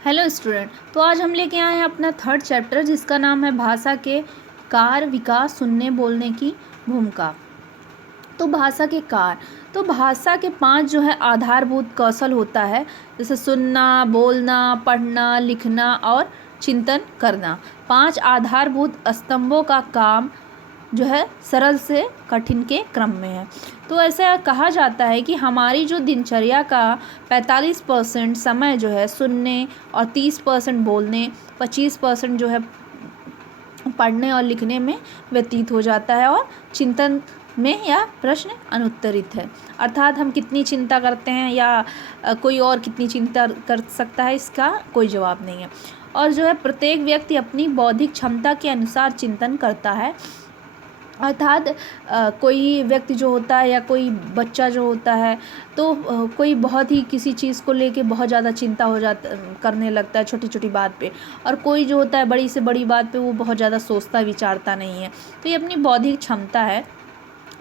Hello student. तो आज हम लेके आए हैं अपना थर्ड चैप्टर जिसका नाम है भाषा के कार, विकास, सुनने बोलने की भूमिका। तो भाषा के कार, तो भाषा के 5 जो है आधारभूत कौशल होता है, जैसे सुनना, बोलना, पढ़ना, लिखना और चिंतन करना। 5 आधारभूत स्तंभों का काम जो है सरल से कठिन के क्रम में है। तो ऐसा कहा जाता है कि हमारी जो दिनचर्या का 45% समय जो है सुनने और 30% बोलने, 25% जो है पढ़ने और लिखने में व्यतीत हो जाता है और चिंतन में या प्रश्न अनुत्तरित है। अर्थात हम कितनी चिंता करते हैं या कोई और कितनी चिंता कर सकता है, इसका कोई जवाब नहीं है। और जो है प्रत्येक व्यक्ति अपनी बौद्धिक क्षमता के अनुसार चिंतन करता है। अर्थात कोई व्यक्ति जो होता है या कोई बच्चा जो होता है तो कोई बहुत ही किसी चीज़ को लेके बहुत ज़्यादा चिंता हो जाता करने लगता है छोटी छोटी बात पे, और कोई जो होता है बड़ी से बड़ी बात पे वो बहुत ज़्यादा सोचता विचारता नहीं है। तो ये अपनी बौद्धिक क्षमता है।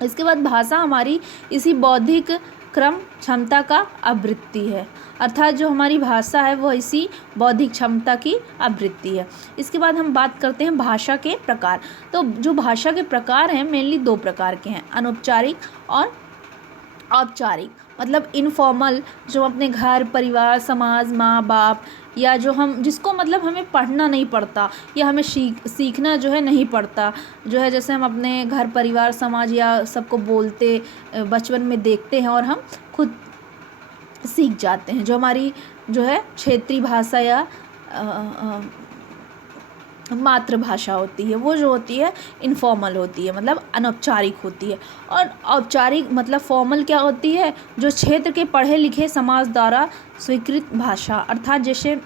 इसके बाद भाषा हमारी इसी बौद्धिक क्रम क्षमता का आवृत्ति है। अर्थात जो हमारी भाषा है वह इसी बौद्धिक क्षमता की आवृत्ति है। इसके बाद हम बात करते हैं भाषा के प्रकार। तो जो भाषा के प्रकार हैं मेनली 2 प्रकार के हैं, अनौपचारिक और औपचारिक। मतलब इनफॉर्मल, जो अपने घर परिवार समाज माँ बाप या जो हम जिसको मतलब हमें पढ़ना नहीं पड़ता या हमें सीखना जो है नहीं पड़ता, जो है जैसे हम अपने घर परिवार समाज या सबको बोलते बचपन में देखते हैं और हम खुद सीख जाते हैं। जो हमारी जो है क्षेत्रीय भाषा या मातृभाषा होती है वो जो होती है इनफॉर्मल होती है, मतलब अनौपचारिक होती है। और औपचारिक मतलब फॉर्मल क्या होती है, जो क्षेत्र के पढ़े लिखे समाज द्वारा स्वीकृत भाषा। अर्थात जैसे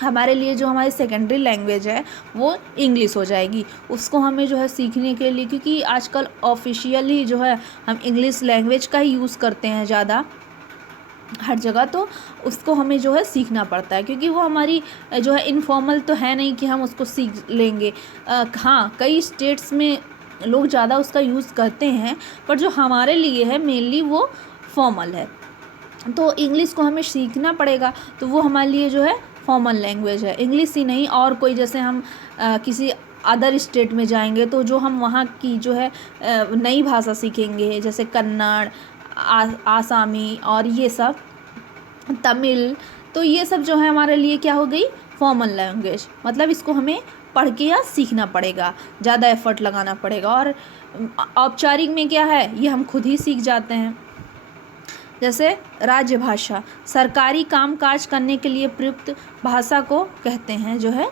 हमारे लिए जो हमारी सेकेंडरी लैंग्वेज है वो इंग्लिश हो जाएगी, उसको हमें जो है सीखने के लिए, क्योंकि आजकल ऑफिशियली जो है हम इंग्लिश लैंग्वेज का ही यूज़ करते हैं ज़्यादा हर जगह, तो उसको हमें जो है सीखना पड़ता है, क्योंकि वो हमारी जो है इनफॉर्मल तो है नहीं कि हम उसको सीख लेंगे। हाँ, कई स्टेट्स में लोग ज़्यादा उसका यूज़ करते हैं, पर जो हमारे लिए है मेनली वो फॉर्मल है। तो इंग्लिश को हमें सीखना पड़ेगा, तो वो हमारे लिए जो है फॉर्मल लैंग्वेज है। इंग्लिश ही नहीं और कोई, जैसे हम किसी अदर स्टेट में जाएंगे तो जो हम वहाँ की जो है नई भाषा सीखेंगे, जैसे कन्नड़, आसामी और ये सब, तमिल, तो ये सब जो है हमारे लिए क्या हो गई, फॉर्मल लैंग्वेज। मतलब इसको हमें पढ़ के या सीखना पड़ेगा, ज़्यादा एफर्ट लगाना पड़ेगा। और औपचारिक में क्या है, ये हम खुद ही सीख जाते हैं। जैसे राज्य भाषा, सरकारी कामकाज करने के लिए प्रयुक्त भाषा को कहते हैं जो है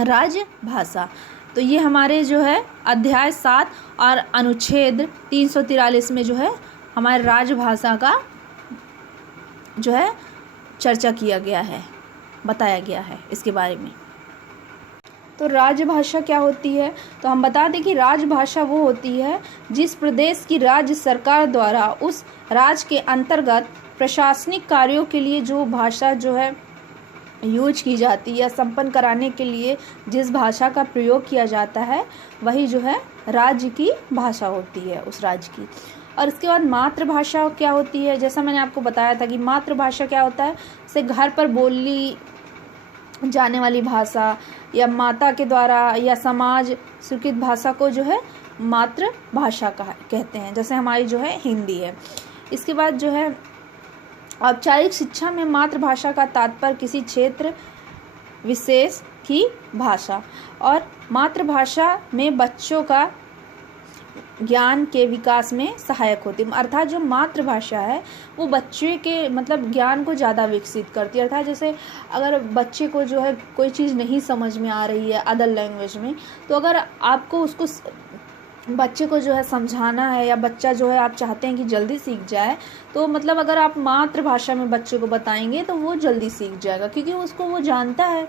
राज्य भाषा। तो ये हमारे जो है अध्याय 7 और अनुच्छेद 343 में जो है हमारे राजभाषा का जो है चर्चा किया गया है, बताया गया है इसके बारे में। तो राजभाषा क्या होती है, तो हम बता दें कि राजभाषा वो होती है जिस प्रदेश की राज्य सरकार द्वारा उस राज्य के अंतर्गत प्रशासनिक कार्यों के लिए जो भाषा जो है यूज की जाती है या संपन्न कराने के लिए जिस भाषा का प्रयोग किया जाता है वही जो है राज्य की भाषा होती है उस राज्य की। और इसके बाद मातृभाषा क्या होती है, जैसा मैंने आपको बताया था कि मातृभाषा क्या होता है, जैसे घर पर बोली जाने वाली भाषा या माता के द्वारा या समाज स्वीकृत भाषा को जो है मातृभाषा कहते हैं, जैसे हमारी जो है हिंदी है। इसके बाद जो है औपचारिक शिक्षा में मातृभाषा का तात्पर्य किसी क्षेत्र विशेष की भाषा, और मातृभाषा में बच्चों का ज्ञान के विकास में सहायक होती है। अर्थात जो मातृभाषा है वो बच्चे के मतलब ज्ञान को ज़्यादा विकसित करती है। अर्थात जैसे अगर बच्चे को जो है कोई चीज़ नहीं समझ में आ रही है अदर लैंग्वेज में, तो अगर आपको उसको बच्चे को जो है समझाना है या बच्चा जो है आप चाहते हैं कि जल्दी सीख जाए, तो मतलब अगर आप मातृभाषा में बच्चे को बताएंगे तो वो जल्दी सीख जाएगा, क्योंकि उसको वो जानता है।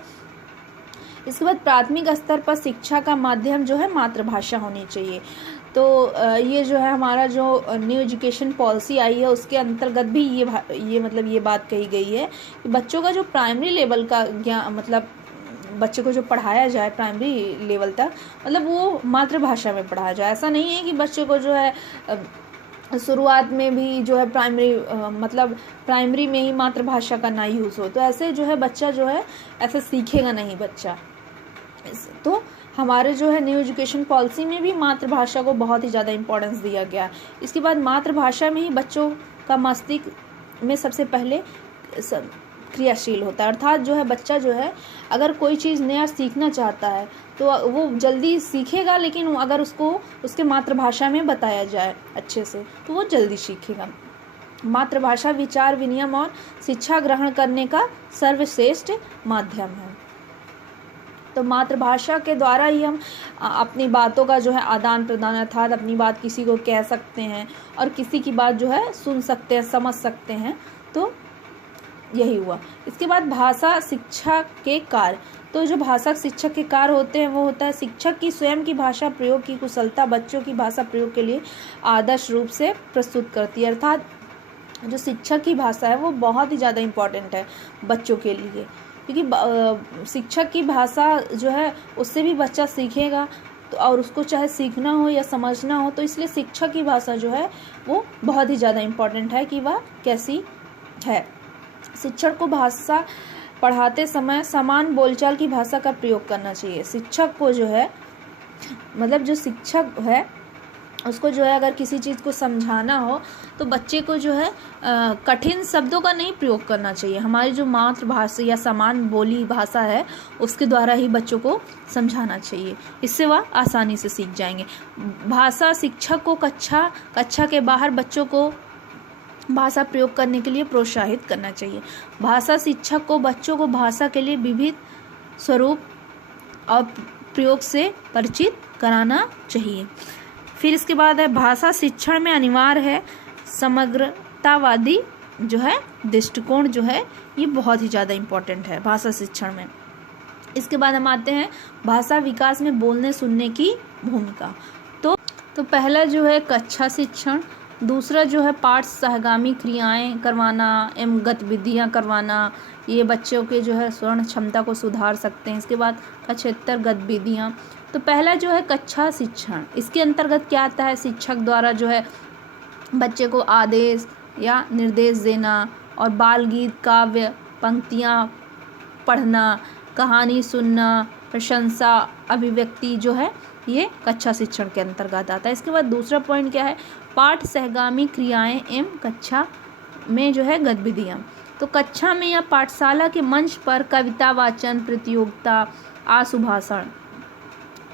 इसके बाद प्राथमिक स्तर पर शिक्षा का माध्यम जो है मातृभाषा होनी चाहिए। तो ये जो है हमारा जो न्यू एजुकेशन पॉलिसी आई है उसके अंतर्गत भी ये मतलब ये बात कही गई है कि बच्चों का जो प्राइमरी लेवल का ज्ञान, मतलब बच्चे को जो पढ़ाया जाए प्राइमरी लेवल तक, मतलब वो मातृभाषा में पढ़ाया जाए। ऐसा नहीं है कि बच्चे को जो है शुरुआत में भी जो है मतलब प्राइमरी में ही मातृभाषा का ना यूज़ हो, तो ऐसे जो है बच्चा जो है ऐसे सीखेगा नहीं बच्चा। तो हमारे जो है न्यू एजुकेशन पॉलिसी में भी मातृभाषा को बहुत ही ज़्यादा इम्पोर्टेंस दिया गया है। इसके बाद मातृभाषा में ही बच्चों का मस्तिष्क में सबसे पहले क्रियाशील होता है, अर्थात जो है बच्चा जो है अगर कोई चीज़ नया सीखना चाहता है तो वो जल्दी सीखेगा, लेकिन अगर उसको उसके मातृभाषा में बताया जाए अच्छे से तो वो जल्दी सीखेगा। मातृभाषा विचार विनिमय और शिक्षा ग्रहण करने का सर्वश्रेष्ठ माध्यम है। तो मातृभाषा के द्वारा ही हम अपनी बातों का जो है आदान प्रदान, अर्थात अपनी बात किसी को कह सकते हैं और किसी की बात जो है सुन सकते हैं, समझ सकते हैं। तो यही हुआ। इसके बाद भाषा शिक्षा के कार्य। तो जो भाषा शिक्षक के कार्य होते हैं वो होता है शिक्षक की स्वयं की भाषा प्रयोग की कुशलता बच्चों की भाषा प्रयोग के लिए आदर्श रूप से प्रस्तुत करती है। अर्थात जो शिक्षक की भाषा है वो बहुत ही ज़्यादा इम्पॉर्टेंट है बच्चों के लिए, क्योंकि शिक्षक की भाषा जो है उससे भी बच्चा सीखेगा, तो और उसको चाहे सीखना हो या समझना हो, तो इसलिए शिक्षक की भाषा जो है वो बहुत ही ज़्यादा इम्पॉर्टेंट है कि वह कैसी है। शिक्षक को भाषा पढ़ाते समय समान बोलचाल की भाषा का प्रयोग करना चाहिए। शिक्षक को जो है मतलब जो शिक्षक है उसको जो है अगर किसी चीज़ को समझाना हो तो बच्चे को जो है कठिन शब्दों का नहीं प्रयोग करना चाहिए। हमारी जो मातृभाषा या समान बोली भाषा है उसके द्वारा ही बच्चों को समझाना चाहिए, इससे वह आसानी से सीख जाएंगे। भाषा शिक्षक को कक्षा के बाहर बच्चों को भाषा प्रयोग करने के लिए प्रोत्साहित करना चाहिए। भाषा शिक्षक को बच्चों को भाषा के लिए विविध स्वरूप और प्रयोग से परिचित कराना चाहिए। फिर इसके बाद है भाषा शिक्षण में अनिवार्य है समग्रतावादी जो है दृष्टिकोण जो है ये बहुत ही ज़्यादा इम्पोर्टेंट है भाषा शिक्षण में। इसके बाद हम आते हैं भाषा विकास में बोलने सुनने की भूमिका। तो पहला जो है कक्षा शिक्षण, दूसरा जो है पाठ सहगामी क्रियाएं करवाना एवं गतिविधियां करवाना, ये बच्चों के जो है श्रवण क्षमता को सुधार सकते हैं। इसके बाद कक्षेतर गतिविधियां। तो पहला जो है कक्षा शिक्षण, इसके अंतर्गत क्या आता है शिक्षक द्वारा जो है बच्चे को आदेश या निर्देश देना और बाल गीत काव्य पंक्तियां पढ़ना, कहानी सुनना, प्रशंसा अभिव्यक्ति जो है ये कक्षा शिक्षण के अंतर्गत आता है। इसके बाद दूसरा पॉइंट क्या है पाठ सहगामी क्रियाएं एवं कक्षा में जो है गतिविधियां। तो कक्षा में या पाठशाला के मंच पर कविता वाचन प्रतियोगिता, आशुभाषण।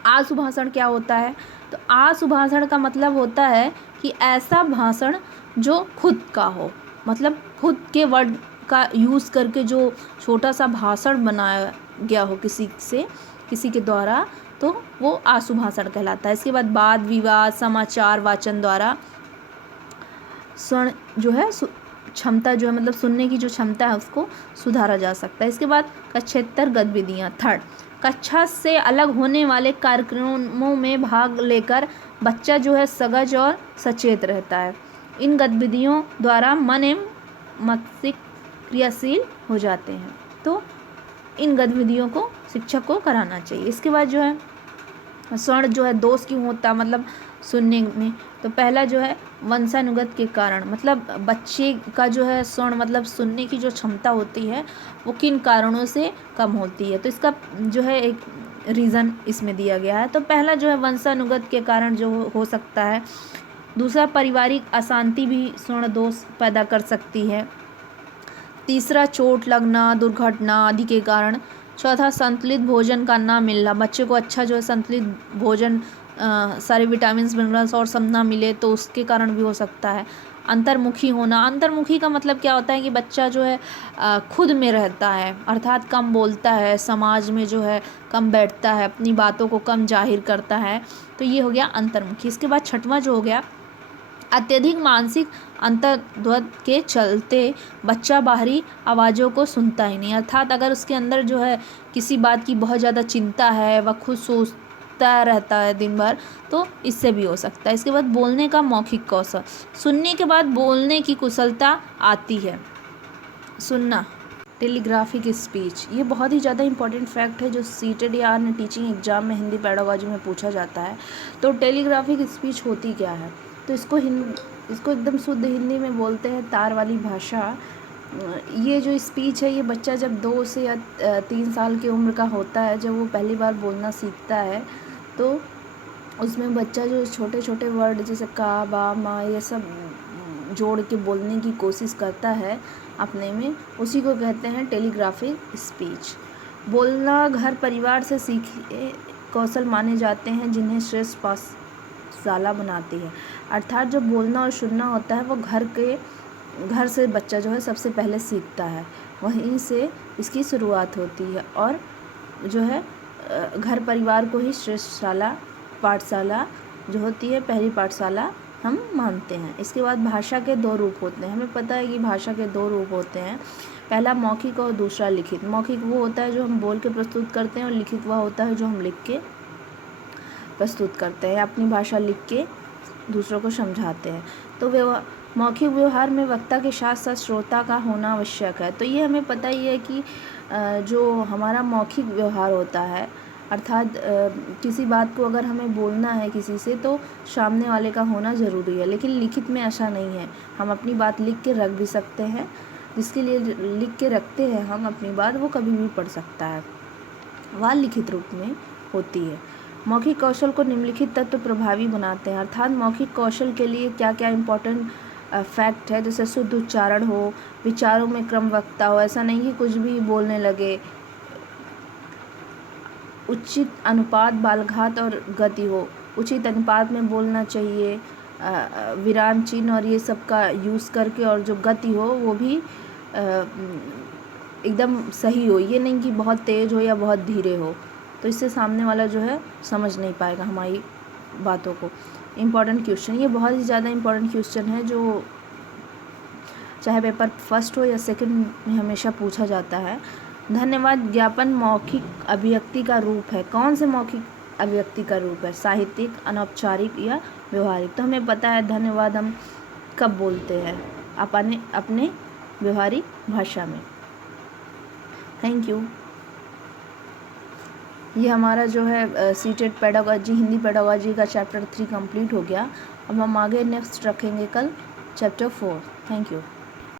आशुभाषण क्या होता है? तो आशुभाषण का मतलब होता है कि ऐसा भाषण जो खुद का हो, मतलब खुद के वर्ड का यूज़ करके जो छोटा सा भाषण बनाया गया हो किसी के द्वारा, तो वो आशुभाषण कहलाता है। इसके बाद वाद विवाद समाचार वाचन द्वारा सुन जो है क्षमता जो है मतलब सुनने की जो क्षमता है उसको सुधारा जा सकता है। इसके बाद कक्षेतर गतिविधियाँ। थर्ड, कक्षा से अलग होने वाले कार्यक्रमों में भाग लेकर बच्चा जो है सजग और सचेत रहता है। इन गतिविधियों द्वारा मन एवं मस्तिष्क क्रियाशील हो जाते हैं, तो इन गतिविधियों को शिक्षक को कराना चाहिए। इसके बाद जो है स्वर्ण जो है दोष क्यों होता है मतलब सुनने में, तो पहला जो है वंशानुगत के कारण, मतलब बच्चे का जो है स्वर्ण मतलब सुनने की जो क्षमता होती है वो किन कारणों से कम होती है, तो इसका जो है एक रीज़न इसमें दिया गया है। तो पहला जो है वंशानुगत के कारण जो हो सकता है। दूसरा पारिवारिक अशांति भी स्वर्ण दोष पैदा कर सकती है। तीसरा चोट लगना दुर्घटना आदि के कारण। चौथा संतुलित भोजन का ना मिलना, बच्चे को अच्छा जो है संतुलित भोजन सारे विटामिन्स मिनरल्स और सब ना मिले तो उसके कारण भी हो सकता है। अंतर्मुखी होना, अंतर्मुखी का मतलब क्या होता है कि बच्चा जो है खुद में रहता है, अर्थात कम बोलता है, समाज में जो है कम बैठता है, अपनी बातों को कम जाहिर करता है, तो ये हो गया अंतर्मुखी। इसके बाद छठवां जो हो गया अत्यधिक मानसिक अंतर्द्वंद के चलते बच्चा बाहरी आवाज़ों को सुनता ही नहीं, अर्थात अगर उसके अंदर जो है किसी बात की बहुत ज़्यादा चिंता है, वह खुद सोचता रहता है दिन भर, तो इससे भी हो सकता है। इसके बाद बोलने का मौखिक कौशल, सुनने के बाद बोलने की कुशलता आती है। सुनना, टेलीग्राफिक स्पीच, ये बहुत ही ज़्यादा इंपॉर्टेंट फैक्ट है जो सीटेड या अन्य टीचिंग एग्जाम में हिंदी पेडागोजी में पूछा जाता है। तो टेलीग्राफिक स्पीच होती क्या है? तो इसको एकदम शुद्ध हिंदी में बोलते हैं तार वाली भाषा। ये जो स्पीच है, ये बच्चा जब 2 से या 3 साल की उम्र का होता है, जब वो पहली बार बोलना सीखता है, तो उसमें बच्चा जो छोटे छोटे वर्ड जैसे का, बा, मा, ये सब जोड़ के बोलने की कोशिश करता है अपने में, उसी को कहते हैं टेलीग्राफिक स्पीच। बोलना घर परिवार से सीखे कौशल माने जाते हैं, जिन्हें श्रेष्ठ पाठशाला बनाती है। अर्थात जो बोलना और सुनना होता है वो घर से बच्चा जो है सबसे पहले सीखता है, वहीं से इसकी शुरुआत होती है। और जो है घर परिवार को ही श्रेष्ठ पाठशाला जो होती है, पहली पाठशाला हम मानते हैं। इसके बाद भाषा के 2 रूप होते हैं। हमें पता है कि भाषा के 2 रूप होते हैं, पहला मौखिक और दूसरा लिखित। मौखिक वो होता है जो हम बोल के प्रस्तुत करते हैं, और लिखित वह होता है जो हम लिख के प्रस्तुत करते हैं, अपनी भाषा लिख के दूसरों को समझाते हैं। तो मौखिक व्यवहार में वक्ता के साथ साथ श्रोता का होना आवश्यक है। तो ये हमें पता ही है कि जो हमारा मौखिक व्यवहार होता है, अर्थात किसी बात को अगर हमें बोलना है किसी से, तो सामने वाले का होना ज़रूरी है। लेकिन लिखित में ऐसा नहीं है, हम अपनी बात लिख के रख भी सकते हैं। जिसके लिए लिख के रखते हैं हम अपनी बात, वो कभी भी पढ़ सकता है, वह लिखित रूप में होती है। मौखिक कौशल को निम्नलिखित तत्व प्रभावी बनाते हैं। अर्थात मौखिक कौशल के लिए क्या क्या इम्पोर्टेंट फैक्ट है, जैसे शुद्ध उच्चारण हो, विचारों में क्रमवक्ता हो, ऐसा नहीं कि कुछ भी बोलने लगे, उचित अनुपात, बालघात और गति हो, उचित अनुपात में बोलना चाहिए, विराम चिन्ह और ये सब का यूज़ करके, और जो गति हो वो भी एकदम सही हो, ये नहीं कि बहुत तेज़ हो या बहुत धीरे हो, तो इससे सामने वाला जो है समझ नहीं पाएगा हमारी बातों को। इम्पॉर्टेंट क्वेश्चन, ये बहुत ही ज़्यादा इम्पॉर्टेंट क्वेश्चन है, जो चाहे पेपर फर्स्ट हो या सेकंड में हमेशा पूछा जाता है। धन्यवाद ज्ञापन मौखिक अभिव्यक्ति का रूप है। कौन से मौखिक अभिव्यक्ति का रूप है? साहित्यिक, अनौपचारिक या व्यवहारिक? तो हमें पता है धन्यवाद हम कब बोलते हैं, अपने व्यवहारिक भाषा में। Thank you. ये हमारा जो है सीटेड पेडागोजी, हिंदी पेडागोजी का चैप्टर 3 कंप्लीट हो गया। अब हम आगे नेक्स्ट रखेंगे कल चैप्टर 4। Thank you.